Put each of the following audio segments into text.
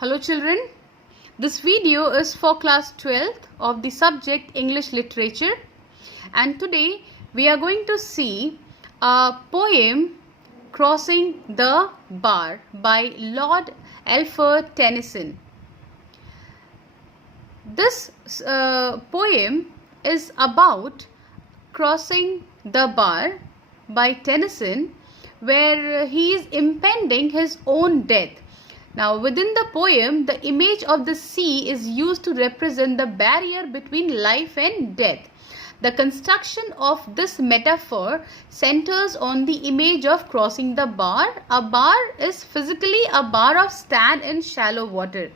Hello children, this video is for class 12th of the subject English Literature, and today we are going to see a poem Crossing the Bar by Lord Alfred Tennyson. This poem is about crossing the bar by Tennyson, where he is impending his own death. Now, within the poem, the image of the sea is used to represent the barrier between life and death. The construction of this metaphor centers on the image of crossing the bar. A bar is physically a bar of sand in shallow water.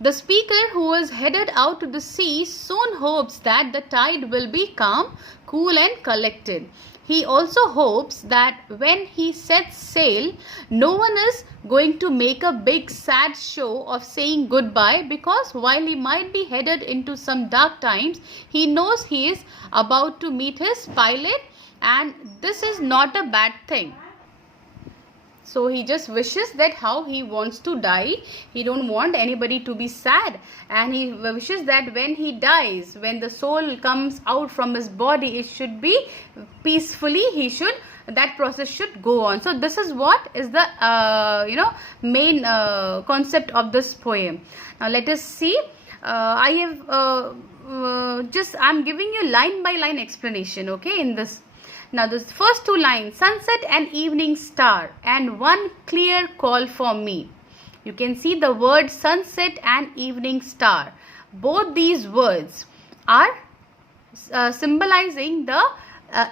The speaker, who is headed out to the sea, soon hopes that the tide will be calm, cool and collected. He also hopes that when he sets sail, no one is going to make a big sad show of saying goodbye, because while he might be headed into some dark times, he knows he is about to meet his pilot, and this is not a bad thing. So he just wishes that how he wants to die. He don't want anybody to be sad, and he wishes that when he dies, when the soul comes out from his body, it should be peacefully. That process should go on. So this is what is the main concept of this poem. Now let us see. I'm giving you line by line explanation, okay, in this. Now the first two lines, sunset and evening star and one clear call for me. You can see the word sunset and evening star. Both these words are symbolizing the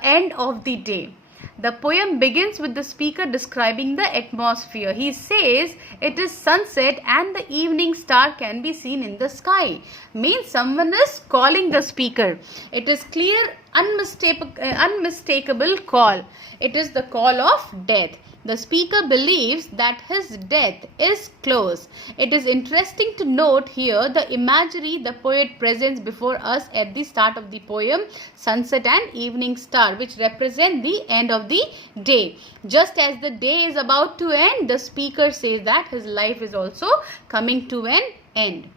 end of the day. The poem begins with the speaker describing the atmosphere. He says it is sunset and the evening star can be seen in the sky. Means someone is calling the speaker. It is clear, unmistakable call. It is the call of death. The speaker believes that his death is close. It is interesting to note here the imagery the poet presents before us at the start of the poem, sunset and evening star, which represent the end of the day. Just as the day is about to end, the speaker says that his life is also coming to an end.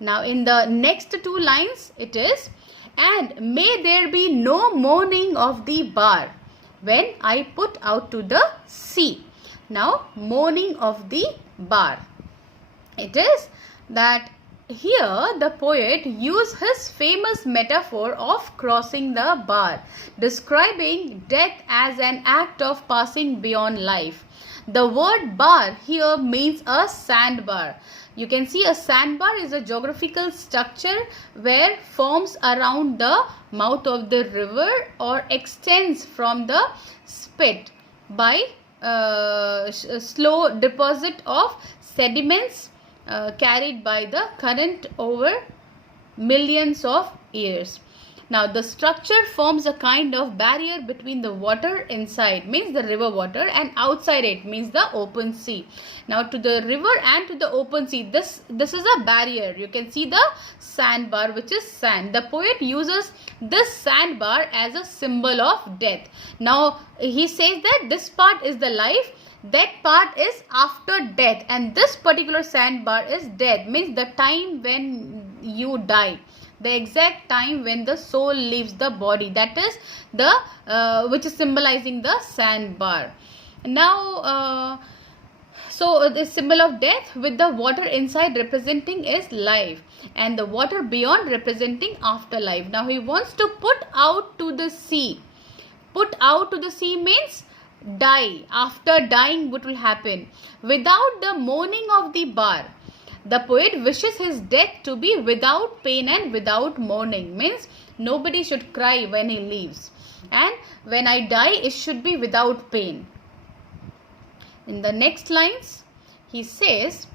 Now in the next two lines it is, and may there be no mourning of the bar when I put out to the sea. Now, mourning of the bar. It is that here the poet used his famous metaphor of crossing the bar, describing death as an act of passing beyond life. The word bar here means a sandbar. You can see a sandbar is a geographical structure where forms around the mouth of the river or extends from the spit by slow deposit of sediments carried by the current over millions of years. Now the structure forms a kind of barrier between the water inside, means the river water, and outside it, means the open sea. Now to the river and to the open sea, this is a barrier. You can see the sandbar, which is sand. The poet uses this sandbar as a symbol of death. Now he says that this part is the life, that part is after death, and this particular sandbar is death, means the time when you die, the exact time when the soul leaves the body. That is the which is symbolizing the sandbar. Now so the symbol of death with the water inside representing is life, and the water beyond representing afterlife. Now he wants to put out to the sea. Put out to the sea means die. After dying, what will happen? Without the mourning of the bar. The poet wishes his death to be without pain and without mourning, means nobody should cry when he leaves, and when I die it should be without pain. In the next lines he says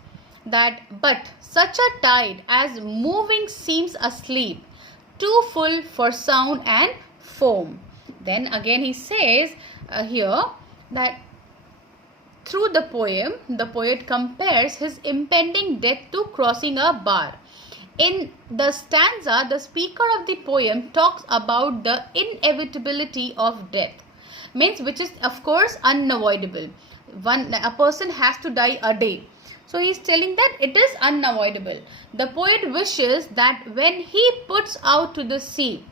that, but such a tide as moving seems asleep, too full for sound and foam. Then again he says here that through the poem, the poet compares his impending death to crossing a bar. In the stanza, the speaker of the poem talks about the inevitability of death, means which is of course unavoidable. A person has to die a day. So he is telling that it is unavoidable. The poet wishes that when he puts out to the sea,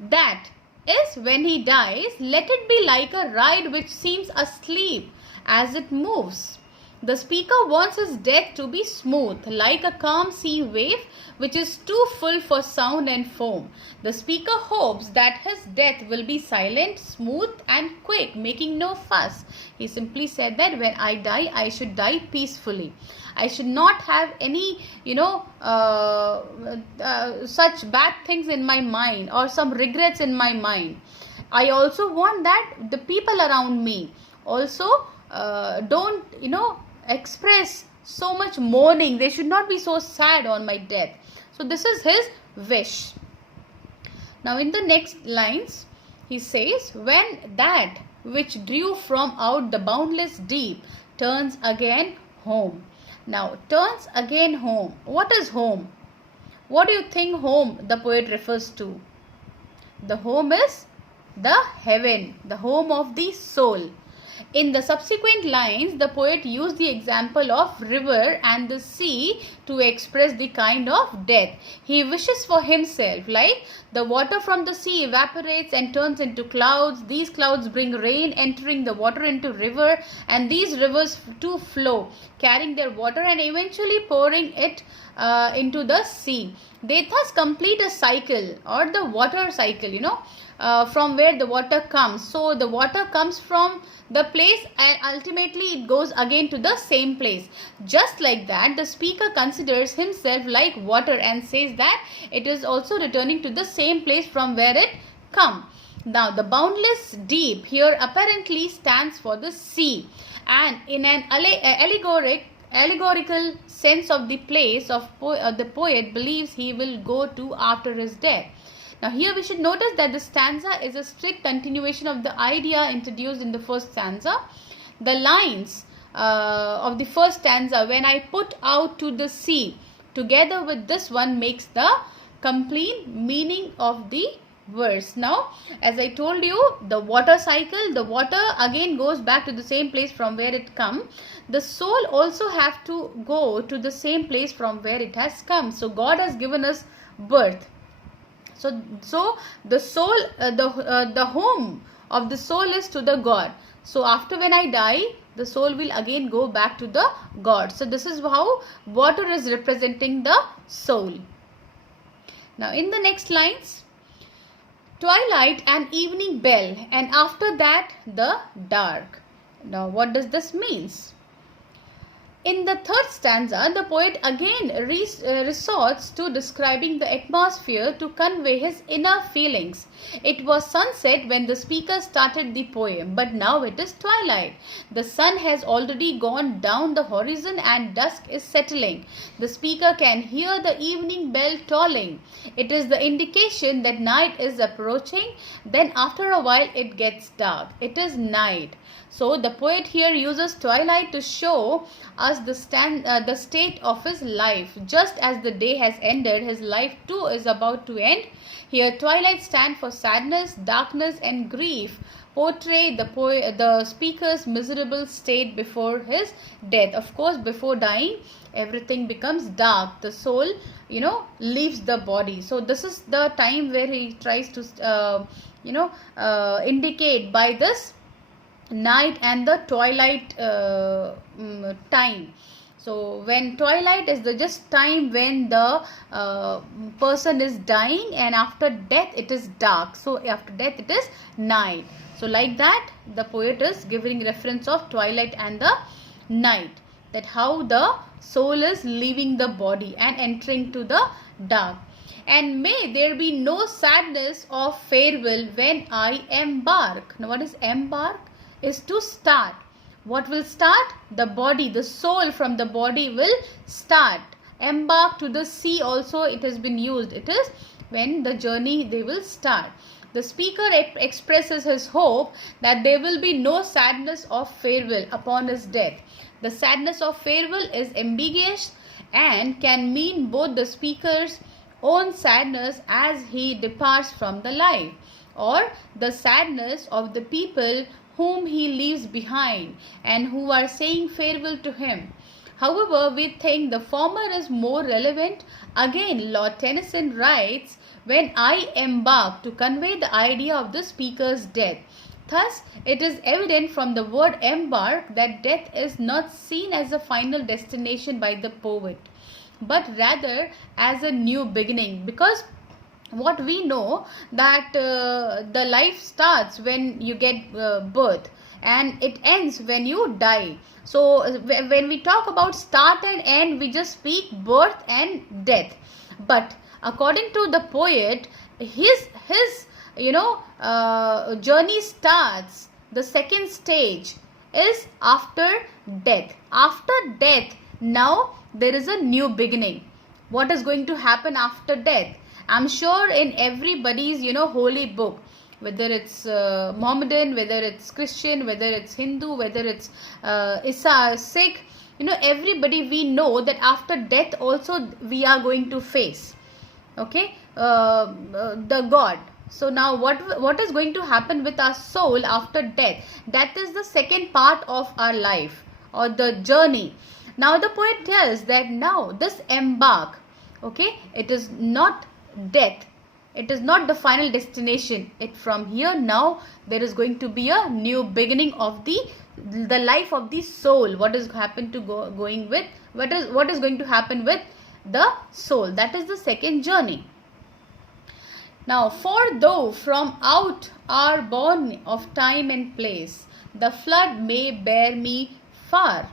that is when he dies, let it be like a ride which seems asleep as it moves. The speaker wants his death to be smooth, like a calm sea wave which is too full for sound and foam. The speaker hopes that his death will be silent, smooth and quick, making no fuss. He simply said that when I die, I should die peacefully. I should not have any, such bad things in my mind or some regrets in my mind. I also want that the people around me also don't, express so much mourning. They should not be so sad on my death. So this is his wish. Now in the next lines, he says, when that which drew from out the boundless deep turns again home. Now, turns again home. What is home? What do you think home the poet refers to? The home is the heaven, the home of the soul. In the subsequent lines, the poet used the example of river and the sea to express the kind of death he wishes for himself. Like the water from the sea evaporates and turns into clouds. These clouds bring rain, entering the water into river, and these rivers too flow, carrying their water and eventually pouring it into the sea. They thus complete a cycle, or the water cycle, from where the water comes. So the water comes from the place and ultimately it goes again to the same place. Just like that, the speaker considers himself like water and says that it is also returning to the same place from where it come. Now the boundless deep here apparently stands for the sea, and in an allegorical sense of the place of the poet believes he will go to after his death. Now here we should notice that the stanza is a strict continuation of the idea introduced in the first stanza. The lines of the first stanza, when I put out to the sea, together with this one makes the complete meaning of the verse. Now, as I told you, the water cycle, the water again goes back to the same place from where it come. The soul also have to go to the same place from where it has come. So God has given us birth. So the soul, the home of the soul is to the God. So after when I die, the soul will again go back to the God. So this is how water is representing the soul. Now in the next lines, twilight and evening bell, and after that the dark. Now what does this means? In the third stanza, the poet again resorts to describing the atmosphere to convey his inner feelings. It was sunset when the speaker started the poem, but now it is twilight. The sun has already gone down the horizon and dusk is settling. The speaker can hear the evening bell tolling. It is the indication that night is approaching. Then after a while it gets dark. It is night. So the poet here uses twilight to show us the state of his life. Just as the day has ended, his life too is about to end. Here twilight stands for sadness, darkness and grief, portray the speaker's miserable state before his death. Of course, before dying, everything becomes dark. The soul, leaves the body. So this is the time where he tries to, indicate by this night and the twilight time. So when twilight is the just time when the person is dying, and after death it is dark. So after death it is night. So like that, the poet is giving reference of twilight and the night, that how the soul is leaving the body and entering to the dark. And may there be no sadness of farewell when I embark. Now what is embark? Is to start. What will start? The body, the soul from the body will start. Embark to the sea also it has been used. It is when the journey they will start. The speaker expresses his hope that there will be no sadness of farewell upon his death. The sadness of farewell is ambiguous and can mean both the speaker's own sadness as he departs from the life, or the sadness of the people whom he leaves behind and who are saying farewell to him. However, we think the former is more relevant. Again, Lord Tennyson writes, when I embark, to convey the idea of the speaker's death. Thus, it is evident from the word embark that death is not seen as a final destination by the poet, but rather as a new beginning. Because what we know that the life starts when you get birth and it ends when you die. So when we talk about start and end, we just speak birth and death. But according to the poet, his journey starts, the second stage is after death. After death, now there is a new beginning. What is going to happen after death? I'm sure in everybody's holy book, whether it's Mohammedan, whether it's Christian, whether it's Hindu, whether it's Sikh, everybody, we know that after death also we are going to face, okay, the God. So now what is going to happen with our soul after death? That is the second part of our life or the journey. Now the poet tells that now this embark, okay, it is not death, it is not the final destination. It from here now there is going to be a new beginning of the life of the soul. What is happen to going with what is going to happen with the soul? That is the second journey. Now, for though from out are born of time and place, the flood may bear me far.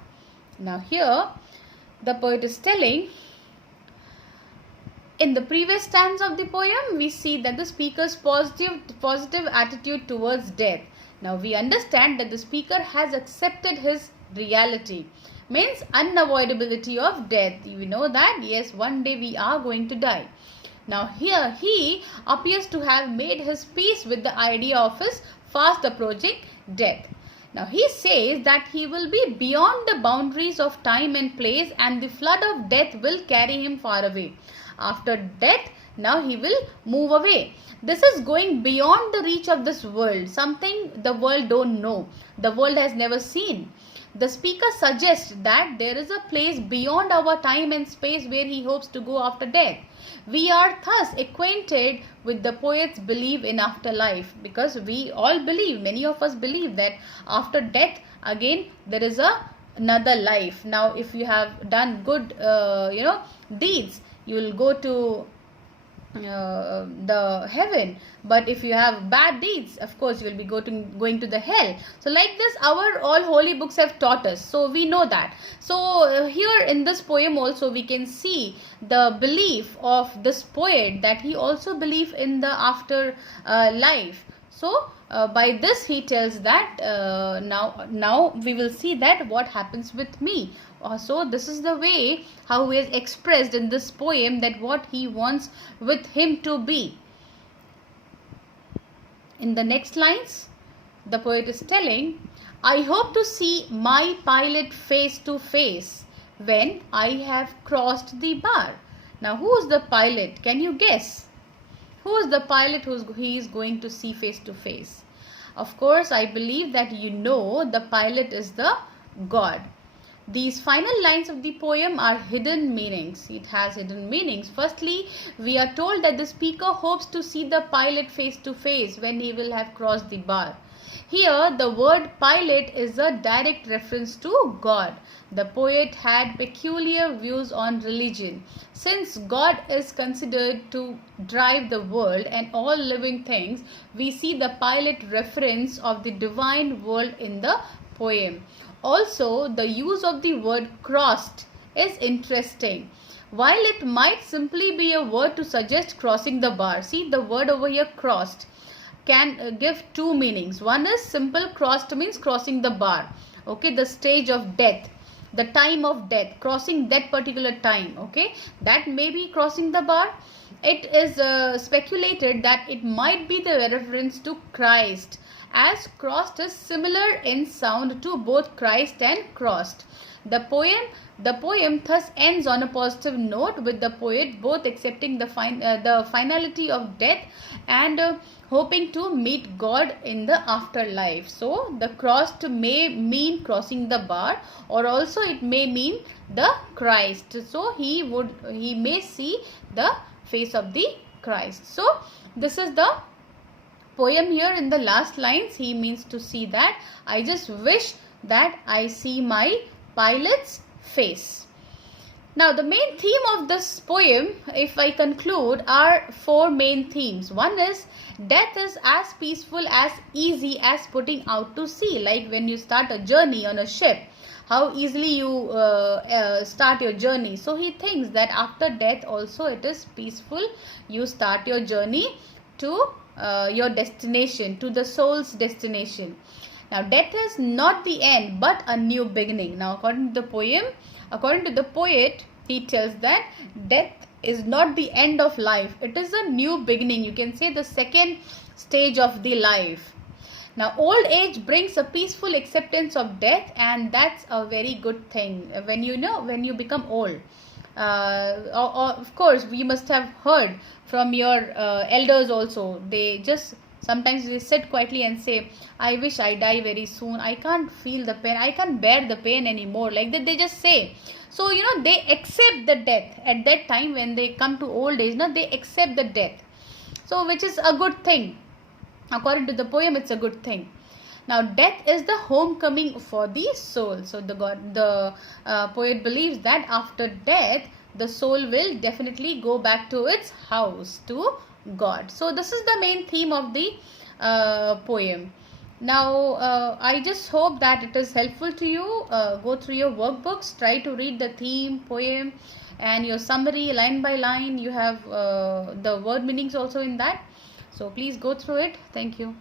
Now here the poet is telling, in the previous stanza of the poem, we see that the speaker's positive attitude towards death. Now we understand that the speaker has accepted his reality, means unavoidability of death. We know that yes, one day we are going to die. Now here he appears to have made his peace with the idea of his fast approaching death. Now he says that he will be beyond the boundaries of time and place, and the flood of death will carry him far away. After death, now he will move away. This is going beyond the reach of this world, something the world don't know, the world has never seen. The speaker suggests that there is a place beyond our time and space where he hopes to go after death. We are thus acquainted with the poet's belief in afterlife, because we all believe, many of us believe that after death again there is another life. Now if you have done good deeds, you will go to the heaven, but if you have bad deeds, of course you will be going to the hell. So like this our all holy books have taught us, so we know that. So here in this poem also we can see the belief of this poet, that he also believes in the after life. So by this he tells that now we will see that what happens with me. So this is the way how he has expressed in this poem that what he wants with him to be. In the next lines, the poet is telling, I hope to see my pilot face to face when I have crossed the bar. Now who is the pilot? Can you guess? Who is the pilot he is going to see face to face? Of course, I believe that you know the pilot is the God. These final lines of the poem are hidden meanings. It has hidden meanings. Firstly, we are told that the speaker hopes to see the pilot face to face when he will have crossed the bar. Here, the word pilot is a direct reference to God. The poet had peculiar views on religion. Since God is considered to drive the world and all living things, we see the pilot reference of the divine world in the poem. Also, the use of the word crossed is interesting. While it might simply be a word to suggest crossing the bar, see the word over here crossed can give two meanings. One is simple crossed means crossing the bar, okay, the stage of death, the time of death, crossing that particular time, okay, that may be crossing the bar. It is speculated that it might be the reference to Christ, as crossed is similar in sound to both Christ and crossed. The poem thus ends on a positive note, with the poet both accepting the finality of death and hoping to meet God in the afterlife. So the crossed may mean crossing the bar, or also it may mean the Christ. So he may see the face of the Christ. So this is the poem here. In the last lines, he means to see that I just wish that I see my pilot's face. Now the main theme of this poem, if I conclude, are four main themes. One is death is as peaceful, as easy as putting out to sea. Like when you start a journey on a ship, how easily you start your journey. So he thinks that after death also it is peaceful. You start your journey to your destination, to the soul's destination. Now death is not the end but a new beginning. Now according to the poet, he tells that death is not the end of life. It is a new beginning. You can say the second stage of the life. Now old age brings a peaceful acceptance of death, and that's a very good thing when you become old. Of course, we must have heard from your elders also. They just sometimes they sit quietly and say, I wish I die very soon. I can't feel the pain. I can't bear the pain anymore. Like that they just say. So, they accept the death at that time when they come to old age. They accept the death. So, which is a good thing. According to the poem, it's a good thing. Now, death is the homecoming for the soul. So, the poet believes that after death, the soul will definitely go back to its house, to God. So, this is the main theme of the poem. Now, I just hope that it is helpful to you. Go through your workbooks, try to read the theme, poem, and your summary line by line. You have the word meanings also in that. So, please go through it. Thank you.